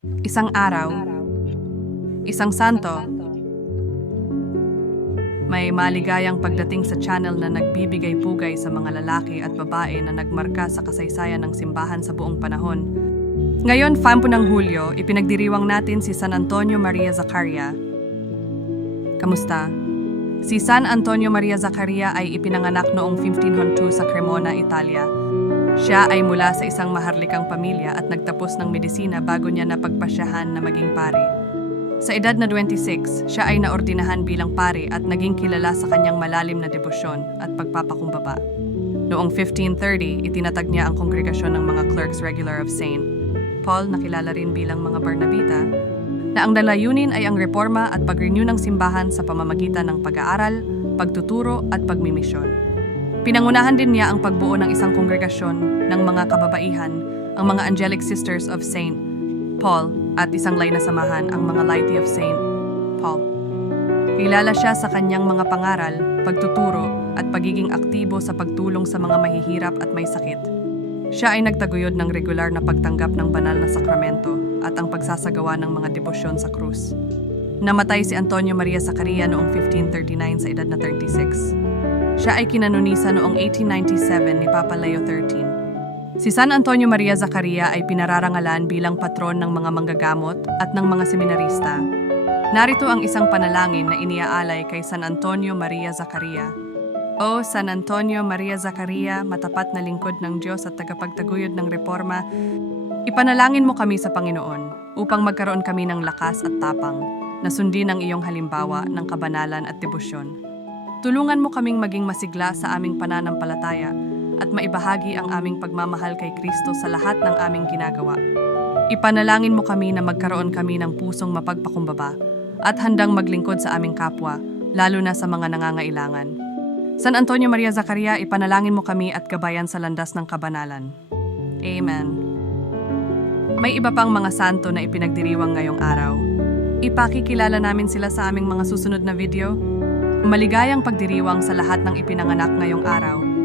Isang araw, isang santo, may maligayang pagdating sa channel na nagbibigay pugay sa mga lalaki at babae na nagmarka sa kasaysayan ng simbahan sa buong panahon. Ngayon, 5 ng Hulyo, ipinagdiriwang natin si San Antonio Maria Zaccaria. Kamusta? Si San Antonio Maria Zaccaria ay ipinanganak noong 1502 sa Cremona, Italia. Siya ay mula sa isang maharlikang pamilya at nagtapos ng medisina bago niya napagpasyahan na maging pari. Sa edad na 26, siya ay naordinahan bilang pari at naging kilala sa kanyang malalim na debosyon at pagpapakumbaba. Noong 1530, itinatag niya ang kongregasyon ng mga Clerks Regular of St. Paul, nakilala rin bilang mga Barnabita, na ang dalayunin ay ang reforma at pag-renew ng simbahan sa pamamagitan ng pag-aaral, pagtuturo at pagmimisyon. Pinangunahan din niya ang pagbuo ng isang kongregasyon ng mga kababaihan, ang mga Angelic Sisters of St. Paul, at isang lay na samahan, ang mga Laity of St. Paul. Kilala siya sa kanyang mga pangaral, pagtuturo, at pagiging aktibo sa pagtulong sa mga mahihirap at may sakit. Siya ay nagtaguyod ng regular na pagtanggap ng banal na sakramento at ang pagsasagawa ng mga debosyon sa krus. Namatay si Antonio Maria Zaccaria noong 1539 sa edad na 36. Siya ay kinanonisa noong 1897 ni Papa Leo XIII. Si San Antonio Maria Zaccaria ay pinararangalan bilang patron ng mga manggagamot at ng mga seminarista. Narito ang isang panalangin na iniaalay kay San Antonio Maria Zaccaria. O San Antonio Maria Zaccaria, matapat na lingkod ng Diyos at tagapagtaguyod ng reforma, ipanalangin mo kami sa Panginoon upang magkaroon kami ng lakas at tapang na sundin ang iyong halimbawa ng kabanalan at debosyon. Tulungan mo kaming maging masigla sa aming pananampalataya at maibahagi ang aming pagmamahal kay Kristo sa lahat ng aming ginagawa. Ipanalangin mo kami na magkaroon kami ng pusong mapagpakumbaba at handang maglingkod sa aming kapwa, lalo na sa mga nangangailangan. San Antonio Maria Zaccaria, ipanalangin mo kami at gabayan sa landas ng kabanalan. Amen. May iba pang mga santo na ipinagdiriwang ngayong araw. Ipakikilala namin sila sa aming mga susunod na video. Maligayang pagdiriwang sa lahat ng ipinanganak ngayong araw.